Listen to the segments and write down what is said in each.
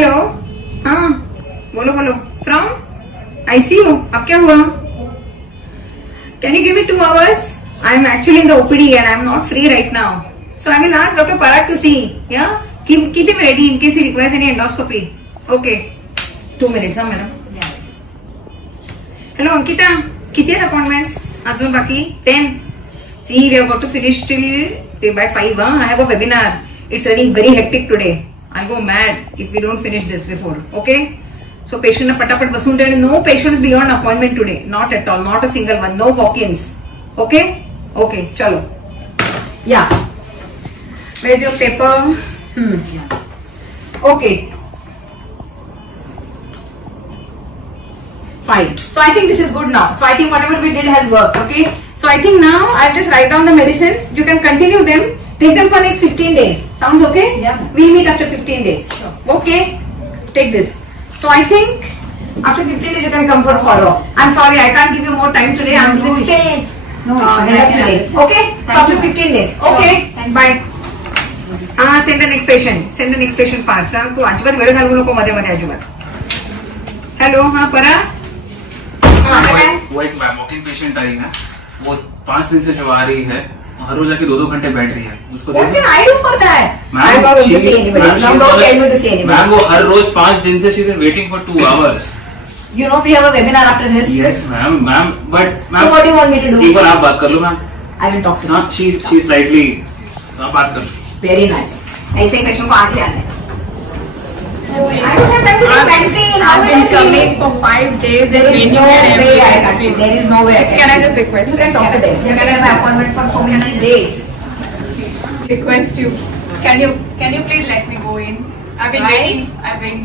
Hello, हाँ बोलो बोलो. From ICU. अब क्या हुआ? Can you give me 2 hours? I am actually in the OPD and I am not free right now. So I will ask Dr. Parag to see. Yeah, keep him ready in case he requires any endoscopy. Okay. 2 minutes, huh, madam? Yeah. Hello, Ankita. किती आहेत appointments? अजून बाकी 10. See, we have got to finish till by 5. Huh? I have a webinar. It's running very hectic today. I'll go mad if we don't finish this before. Okay? So patient na patapat basun there. No patients beyond appointment today. Not at all. Not a single one. No walk-ins. Okay? Okay. Chalo. Yeah. Where's your paper? Yeah. Okay. Fine. So I think this is good now. So I think whatever we did has worked. Okay. So I think now I'll just write down the medicines. You can continue them. Take them for next 15 days. Sounds okay? Yeah. We'll meet after 15 days. Sure. Okay. Take this. So I think after 15 days you can come for a follow-up. I'm sorry I can't give you more time today. I'm No little issues. No end issues. of the day. Okay. So Thank after you. 15 days. Sure. Okay. Thank you. Bye. Send the next patient. Send the next patient fast. तू अजिबात वेळ घालवू नको मध्ये मध्ये अजिबात. Hello हा परा. वो एक वॉकिंग पेशेंट आई है, वो 5 दिन से जो आ रही है, हर रोज आके 2-2 घंटे बैठ रही है. उसको What can I do for that? Ma'am, I'm not going to she- see anybody. ma'am, Now she's don't gonna- tell me to see anybody. Ma'am वो हर रोज 5 दिन से she's been waiting for 2 hours. You know we have a webinar after this. Yes ma'am but So ma'am what do you want me to do? एक बार आप बात कर लो ma'am. I will talk to you. हाँ she slightly आप बात कर लो. Very nice. ऐसे ही patient को आगे आना है. I don't have time to take medicine. How I've will been I see you? coming for 5 days and There is waiting no at way every I can see. There is no way I can. Can I see. just request? You can talk to them. You can have my appointment for so many days. Request you. Can you please let me go in? I've been Why? waiting. I've been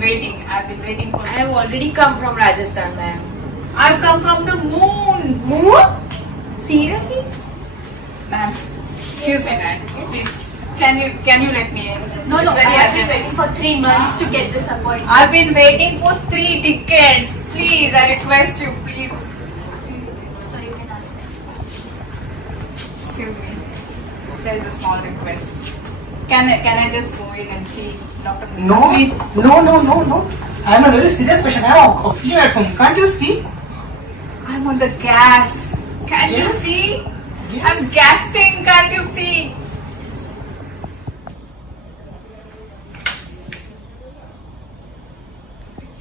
waiting for. I have already come from Rajasthan, ma'am. I've come from the moon. Moon? Seriously? Ma'am, excuse me, ma'am. Please, can you let me in? No, It's no. very I have been urgent. waiting for 3 months to get this appointment. I've been waiting for 3 decades. Please, I request you, please. So you can ask them. Excuse me. There is a small request. Can I just go in and see Dr. Gupta? No, Please. no. I'm a very serious patient. I have oxygen at home. Can't you see? I'm on the gas. Can't you Yes. see? Yes. I'm gasping. Can't you see?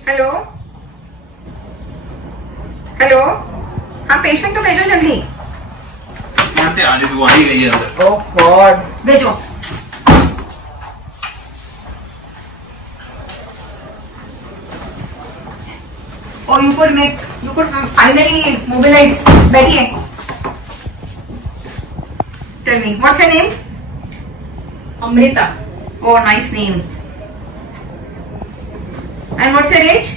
Hello. Hello. हाँ patient तो भेजो जल्दी. मारते आने भी वो आ ही गई है अंदर. Oh God. भेजो. Oh, you could finally mobilize. बैठिए. Tell me, what's your name? Amrita. Oh, nice name. And what's your age?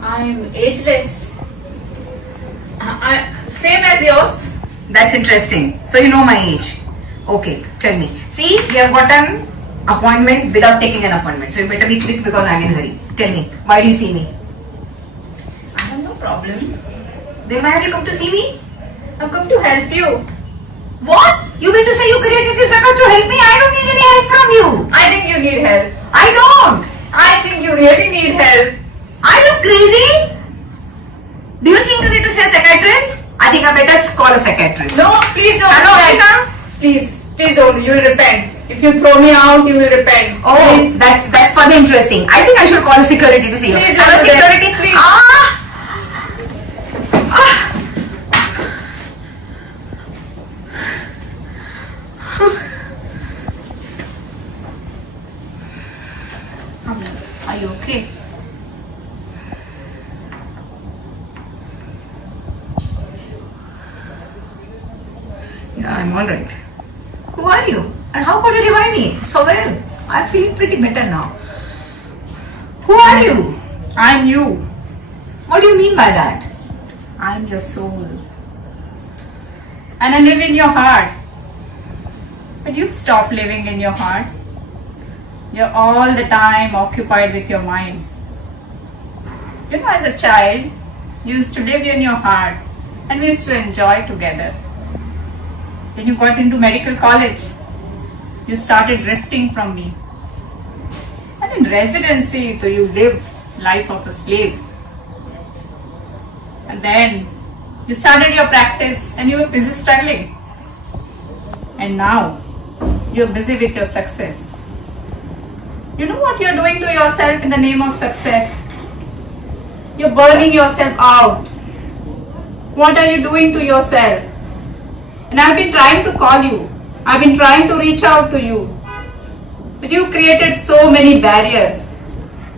I'm ageless. Same as yours. That's interesting. So you know my age. Okay, tell me. See, we have got an appointment without taking an appointment. So you better be quick because I'm in a hurry. Tell me, why do you see me? I have no problem. Then why have you come to see me? I've come to help you. What? You mean to say you created this circus to help me? I don't need any help from you. I think you need help. I don't. I think you really need help. Are you crazy? Do you think you need to see a psychiatrist? I think I better call a psychiatrist. No, please don't. Hello, do that. Amrita? Please don't. You will repent. If you throw me out, you will repent. Oh, Please. that's further interesting. I think I should call security to see you. Please Hello, don't do that. security. Please. Are you okay? Yeah, I'm alright. Who are you? And how could you revive me so well? I'm feeling pretty better now. Who are you? I'm you. What do you mean by that? I'm your soul. And I live in your heart. But you've stopped living in your heart. You're all the time occupied with your mind. You know, as a child, you used to live in your heart and we used to enjoy together. Then you got into medical college. You started drifting from me. And in residency, so you lived life of a slave. And then you started your practice and you were busy struggling. And now you're busy with your success. You know what you're doing to yourself in the name of success? You're burning yourself out. What are you doing to yourself? And I've been trying to call you. I've been trying to reach out to you. But you created so many barriers.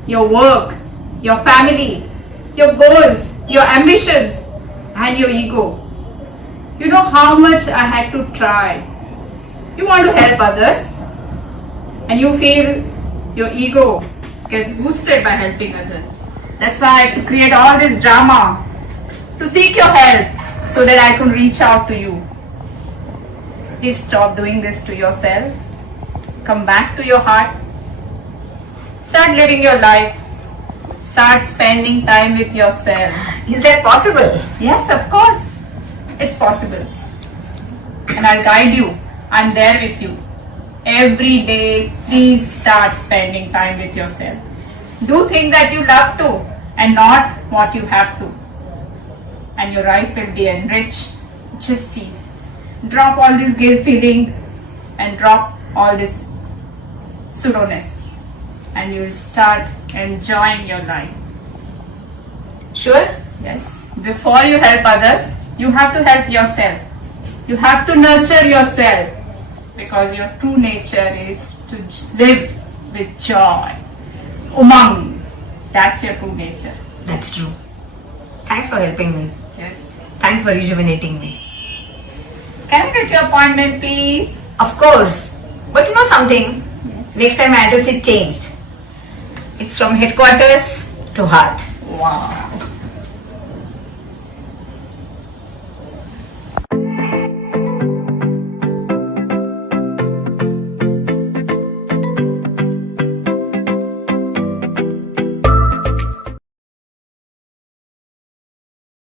Your work, your family, your goals, your ambitions, and your ego. You know how much I had to try. You want to help others, and you feel your ego gets boosted by helping others. That's why I had to create all this drama to seek your help so that I could reach out to you. Please stop doing this to yourself. Come back to your heart. Start living your life. Start spending time with yourself. Is that possible? Yes, of course. It's possible. And I'll guide you. I'm there with you. Every day, please start spending time with yourself. Do things that you love to and not what you have to. And your life will be enriched. Just see. Drop all this guilt feeling and drop all this pseudoness. And you will start enjoying your life. Sure? Yes. Before you help others, you have to help yourself. You have to nurture yourself because your true nature is to live with joy. Umang. That's your true nature. That's true. Thanks for helping me. Yes. Thanks for rejuvenating me. Can I get your appointment, please? Of course. But you know something? Yes. Next time my address is changed. It's from headquarters to heart. Wow.